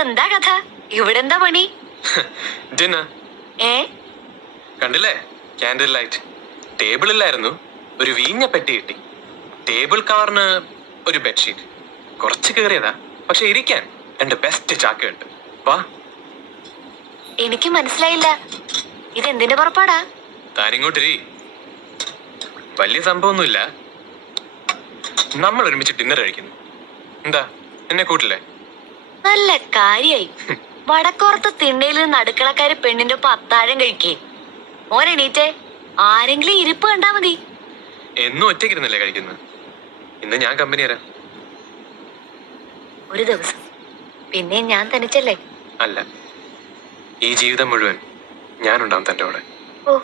ഇതെന്താ കഥ? ഇവിടെ എന്താ പണി? ഡിന്നർ. കണ്ടില്ലേ, ക്യാൻഡിൽ ലൈറ്റ്. ടേബിളിലായിരുന്നു ഒരു വീഞ്ഞ പെട്ടി കിട്ടി. ടേബിൾ കവറിന് ഒരു ബെഡ്ഷീറ്റ്. കുറച്ച് കയറിയതാ, പക്ഷെ ഇരിക്കാൻ 2 ബെസ്റ്റ് ചാക്കുണ്ട്. വാ. എനിക്ക് മനസ്സിലായില്ല, ഇതെന്തിന്റെ പുറപ്പാടാ? താനിങ്ങോട്ടിരി. വലിയ സംഭവമൊന്നുമില്ല. നമ്മൾ ഒരുമിച്ച് ഡിന്നർ കഴിക്കുന്നു. എന്താ, എന്നെ കൂട്ടില്ലേ? നല്ല കാര്യായി. വടക്കോർത്ത് തിണ്ണയിൽ നിന്ന് അടുക്കളക്കാര് പെണ്ണിന്റെ ഒപ്പം അത്താഴം കഴിക്കേ. ഓനെണീറ്റേ, ആരെങ്കിലും ഇരിപ്പ് കണ്ടാ മതി. എന്നും ഒറ്റയ്ക്കിരുന്നല്ലേ കഴിക്കുന്നത്? ഇന്ന് ഞാൻ കമ്പനി തരാം. ഒരു ദിവസം പിന്നെ ഞാൻ തനിച്ചല്ലേ? അല്ല, ഈ ജീവിതം മുഴുവൻ ഞാനുണ്ടാവും തന്റെ കൂടെ. ഓ,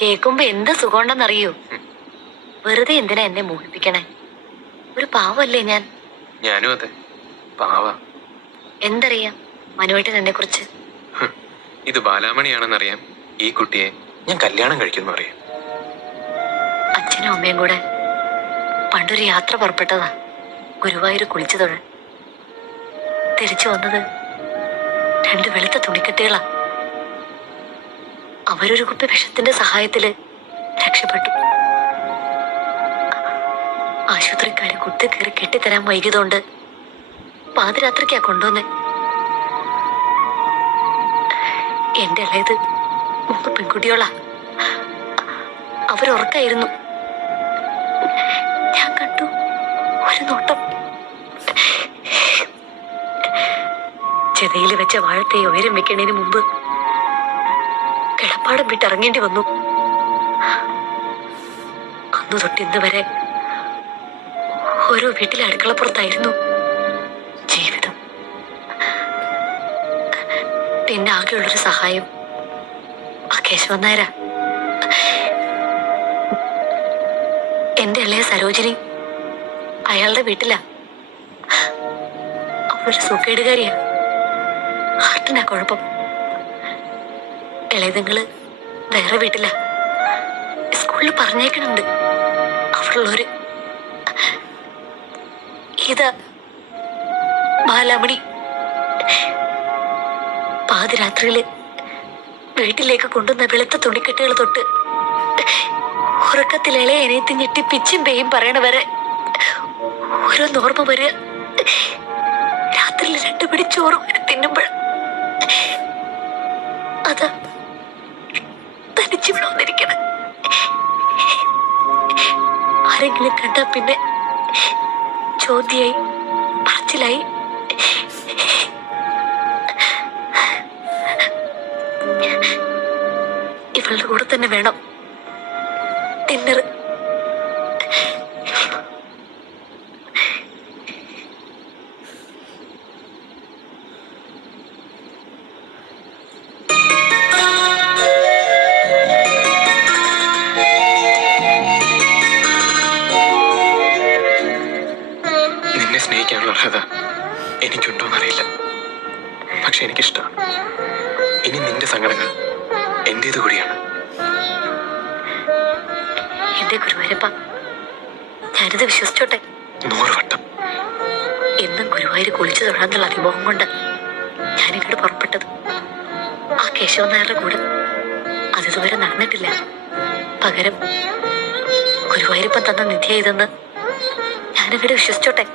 കേക്കുമ്പോ എന്ത് സുഖമുണ്ടെന്നറിയോ? വെറുതെ എന്തിനാ എന്നെ മോഹിപ്പിക്കണേ? ഒരു പാവല്ലേ ഞാൻ? ഞാനും അതെ, പാവ. എന്തറിയാം മനുവേട്ടൻ എന്നെ കുറിച്ച്? ഇത് ബാലാമണിയാണെന്നറിയാം. ഈ കുട്ടിയെ ഞാൻ കല്യാണം കഴിക്കുന്നു അറിയാം. അച്ഛനും അമ്മയും കൂടെ പണ്ടൊരു യാത്ര പുറപ്പെട്ടതാ, ഗുരുവായൂർ കുളിച്ചു തൊഴാൻ. തിരിച്ചു വന്നത് 2 വെളുത്ത തുണിക്കെട്ടുകളാ. അവരൊരു കുപ്പി വിഷത്തിന്റെ സഹായത്തില് രക്ഷപ്പെട്ടു. ആശുപത്രിക്കാര് കുത്തി കയറി കെട്ടിത്തരാൻ വൈകിയതുകൊണ്ട് പാതിരാത്രിക്കാ കൊണ്ടുവന്നേ. എന്റെ ഇളയത് 3 പെൺകുട്ടികളാ. അവരുറക്കായിരുന്നു. ഞാൻ കണ്ടു ഒരു നോട്ടം. ചെതയിൽ വെച്ച വാഴത്തെ ഉയരം വെക്കണതിന് മുമ്പ് കിടപ്പാടം വിട്ടിറങ്ങേണ്ടി വന്നു. അന്നു തൊട്ട് ഇന്ന് വരെ ഓരോ വീട്ടിലെ അടുക്കളപ്പുറത്തായിരുന്നു ജീവിതം. പിന്നെ ആകെയുള്ളൊരു സഹായം ആ കേശവൻ നായരാ. എന്റെ ഇളയ സരോജിനി അയാളുടെ വീട്ടിലാ. അവളൊരു സുഖേടുകാരിയാ. ഹാർട്ടിനാ കുഴപ്പം. ഇളയതുങ്ങള് വേറെ വീട്ടിലാ. സ്കൂളിൽ പറഞ്ഞേക്കണുണ്ട്. അവിടുള്ളവര് ഇതാ ബാലാമണി. പാതിരാത്രിയില് വീട്ടിലേക്ക് കൊണ്ടുവന്ന വെളുത്ത തുണിക്കെട്ടുകൾ തൊട്ട് ഉറക്കത്തിൽ ഇളയ എനയത്ത് ഞെട്ടി പിച്ചും പേയും പറയണ വരെ ഓരോന്നോർമ്മ വരിക. രാത്രിയിൽ 2 പിടി ചോറ് വരെ തിന്നുമ്പോൾ അതാ തനിച്ചിവിടെ വന്നിരിക്കണ. ആരെങ്കിലും കണ്ടാ പിന്നെ ചോദ്യായി, പറച്ചിലായി. ഇവളുടെ കൂടെ തന്നെ വേണം ഡിന്നർ. നിന്നെ സ്നേഹിക്കാനുള്ള അർഹത എനിക്കുണ്ടോന്നറിയില്ല, പക്ഷെ എനിക്കിഷ്ടമാണ്. ഇനി നിന്റെ സങ്കടങ്ങൾ എന്റേത് കൂടിയാണ്. എന്റെ ഗുരുവായൂരപ്പ, ഞാനിത് വിശ്വസിച്ചോട്ടെ? 100 വട്ടം. എന്നും ഗുരുവായൂർ കുളിച്ചു തൊഴാന്നുള്ള അതിമോഹം കൊണ്ട് ഞാനിങ്ങോട്ട് പുറപ്പെട്ടത്. ആ കേശവൻ നായരുടെ കൂടെ അതിതുവരെ നടന്നിട്ടില്ല. പകരം ഗുരുവായൂരപ്പൻ തന്ന നിധിയായതെന്ന് ഞാനിങ്ങോട്ട് വിശ്വസിച്ചോട്ടെ?